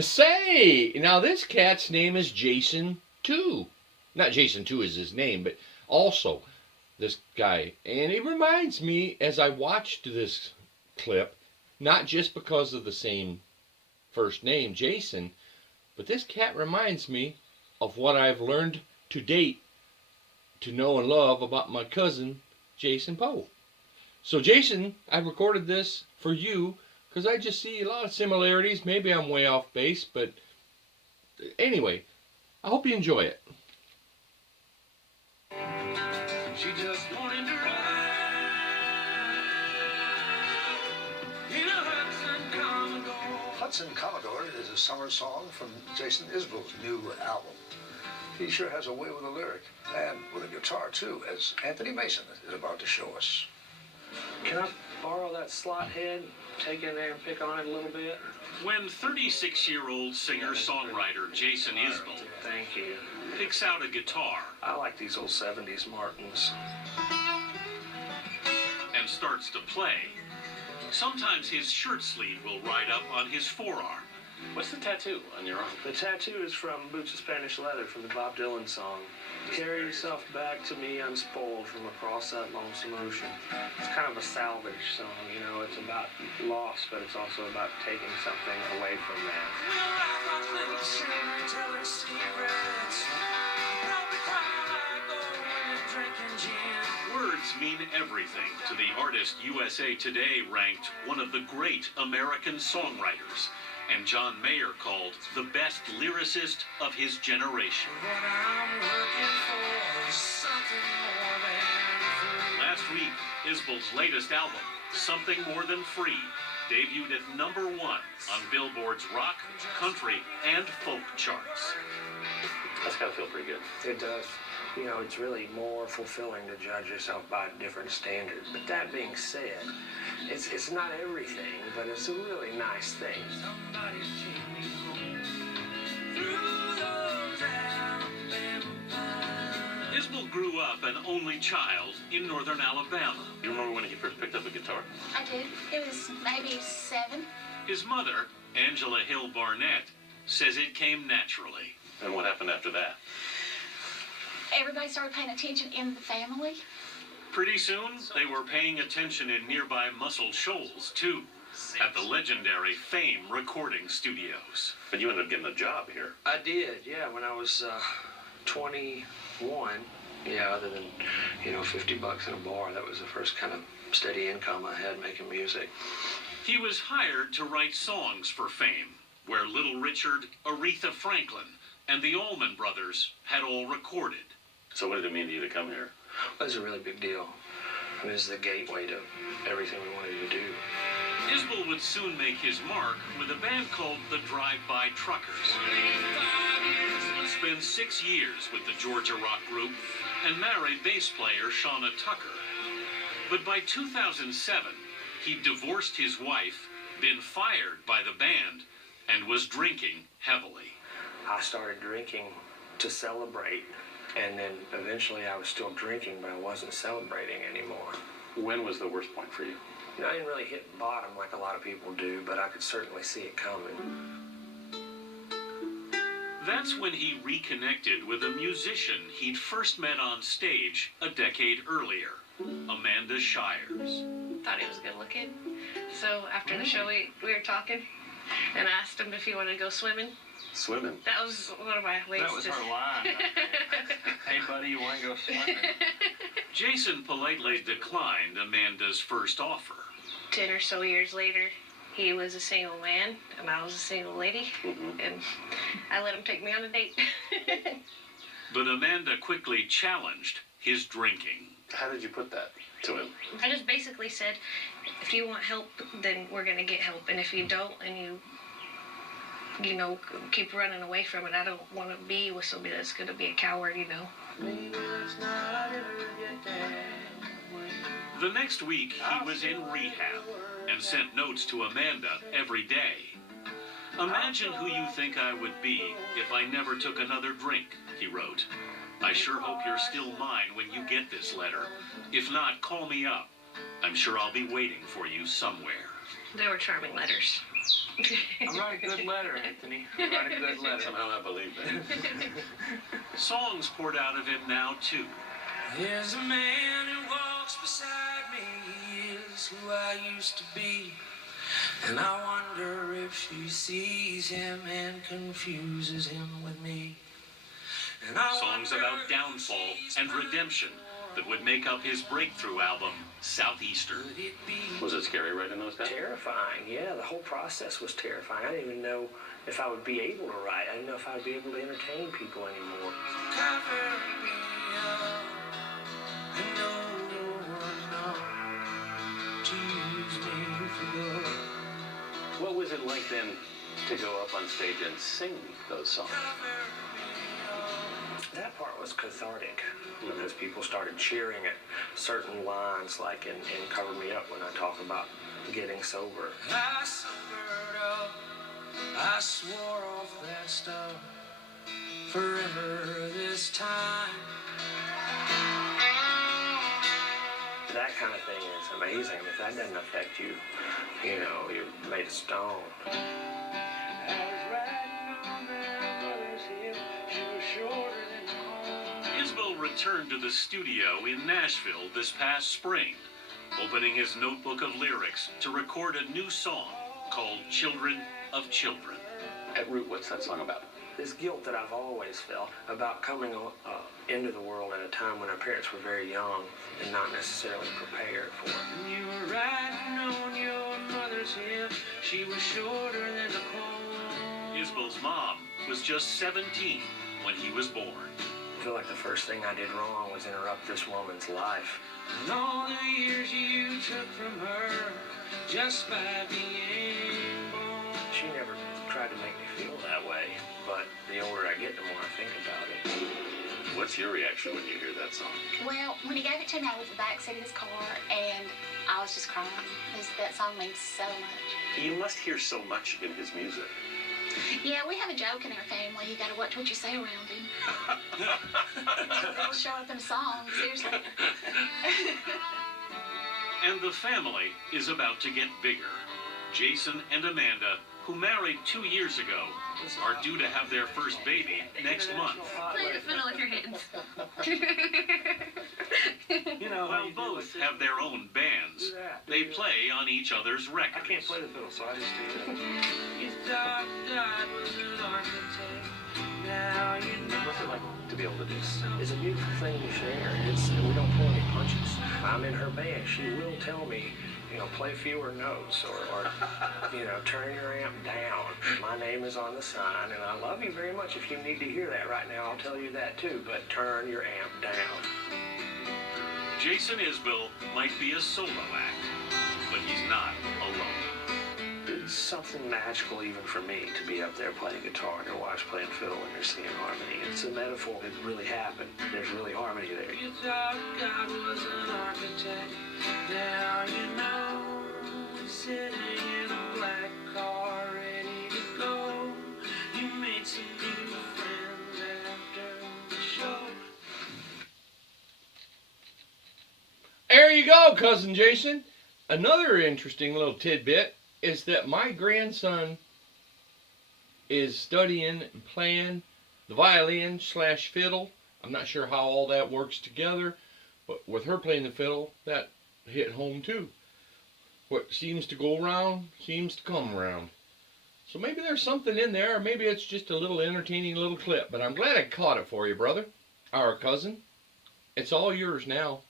Say, now this cat's name is Jason too. Not Jason 2 is his name, but also this guy. And it reminds me, as I watched this clip, not just because of the same first name, Jason, but this cat reminds me of what I've learned to date to know and love about my cousin, Jason Poe. So Jason, I recorded this for you because I just see a lot of similarities. Maybe I'm way off base, but anyway, I hope you enjoy it. She just wanted to ride in a Hudson Commodore. Hudson Commodore is a summer song from Jason Isbell's new album. He sure has a way with a lyric, and with a guitar too, as Anthony Mason is about to show us. Can I borrow that slot head? Take in there and pick on it a little bit? When 36-year-old singer-songwriter Jason Isbell Thank you. picks out a guitar I like these old 70s Martins. and starts to play, sometimes his shirt sleeve will ride up on his forearm. What's the tattoo on your arm? The tattoo is from Boots of Spanish Leather from the Bob Dylan song. Carry yourself back to me unspoiled from across that lonesome ocean. It's kind of a salvage song, you know. It's about loss, but it's also about taking something away from that. Words mean everything to the artist USA Today ranked one of the great American songwriters, and John Mayer called the best lyricist of his generation. Last week, Isbell's latest album, Something More Than Free, debuted at #1 on Billboard's rock, country, and folk charts. That's gotta feel pretty good. It does. You know, it's really more fulfilling to judge yourself by different standards. But that being said, it's not everything, but it's a really nice thing. Isbell grew up an only child in northern Alabama. You remember when he first picked up a guitar? I do. It was maybe 7. His mother, Angela Hill Barnett, says it came naturally. And what happened after that? Everybody started paying attention in the family. Pretty soon, they were paying attention in nearby Muscle Shoals, too, at the legendary Fame Recording Studios. But you ended up getting a job here. I did, yeah, when I was 21. Yeah, other than, you know, $50 in a bar, that was the first kind of steady income I had making music. He was hired to write songs for Fame, where Little Richard, Aretha Franklin, and the Allman Brothers had all recorded. So what did it mean to you to come here? It was a really big deal. It was the gateway to everything we wanted to do. Isbell would soon make his mark with a band called the Drive-By Truckers. Spent 6 years with the Georgia rock group and married bass player Shauna Tucker. But by 2007, he'd divorced his wife, been fired by the band, and was drinking heavily. I started drinking to celebrate, and then eventually I was still drinking, but I wasn't celebrating anymore. When was the worst point for you? You know, I didn't really hit bottom like a lot of people do, but I could certainly see it coming. That's when he reconnected with a musician he'd first met on stage a decade earlier, Amanda Shires. Thought he was good looking. So after the show, we were talking, and I asked him if he wanted to go swimming. Swimming? That was one of my ways That was her line. Hey, buddy, you want to go swimming? Jason politely declined Amanda's first offer. 10 or so years later, he was a single man, and I was a single lady, and I let him take me on a date. But Amanda quickly challenged his drinking. How did you put that to him? I just basically said, if you want help, then we're going to get help, and if you don't, and you know, keep running away from it, I don't want to be with somebody that's going to be a coward, you know. The next week, he was in rehab and sent notes to Amanda every day. Imagine who you think I would be if I never took another drink, he wrote. I sure hope you're still mine when you get this letter. If not, call me up. I'm sure I'll be waiting for you somewhere. They were charming letters. I write a good letter, Anthony. I write a good letter. Somehow I believe that. Songs poured out of him now, too. There's a man who walks beside me. He is who I used to be. And I wonder if she sees him and confuses him with me. And I Songs wonder about if downfall she's and mine. redemption that would make up his breakthrough album, Southeastern. Could it be? Was it scary writing those down? Terrifying, yeah. The whole process was terrifying. I didn't even know if I would be able to write. I didn't know if I would be able to entertain people anymore. Cover me up. And no one knows to use me for good. What was it like then to go up on stage and sing those songs? That part was cathartic because people started cheering at certain lines, like in Cover Me Up when I talk about getting sober. I sobered up. I swore off that stuff forever this time. That kind of thing is amazing. If that doesn't affect you, you know, you're made of stone. I was riding on that mother's hip. She was shorter than the corn. Isbell returned to the studio in Nashville this past spring, opening his notebook of lyrics to record a new song called Children of Children. At root, what's that song about? This guilt that I've always felt about coming into the world at a time when our parents were very young and not necessarily prepared for it. You were riding on your mother's hip. She was shorter than the corn. Isbell's mom was just 17 when he was born. I feel like the first thing I did wrong was interrupt this woman's life. And all the years you took from her just by being born. She never tried to make me feel that way, but the older I get, the more I think about it. What's your reaction when you hear that song? Well, when he gave it to me, I was in the backseat of his car, and I was just crying. That song means so much. You must hear so much in his music. Yeah, we have a joke in our family. You got to watch what you say around him. It'll show up in songs, seriously. And the family is about to get bigger. Jason and Amanda, who married 2 years ago, are due to have their first baby next month. Play the fiddle with your hands. You know, While both have their own bands, they play on each other's I can't records. play the fiddle, so I just do it. You thought God was an architect. Now you know. What's it like to be able to do this? It's a beautiful thing to share. We don't pull any punches. If I'm in her band, she will tell me, you know, play fewer notes or you know, turn your amp down. My name is on the sign, and I love you very much. If you need to hear that right now, I'll tell you that too, but turn your amp down. Jason Isbell might be a solo act, but he's not alone. It's something magical even for me to be up there playing guitar and your wife's playing fiddle and you're singing harmony. It's a metaphor. It really happened. There's really harmony there. You thought God was an architect. Now you know. Sitting in a black car, ready to go. You made some new friends after the show. There you go, Cousin Jason. Another interesting little tidbit is that my grandson is studying and playing the violin / fiddle. I'm not sure how all that works together, but with her playing the fiddle, that hit home too. What seems to go around seems to come around. So maybe there's something in there, or maybe it's just a little entertaining little clip, but I'm glad I caught it for you, brother, our cousin. It's all yours now.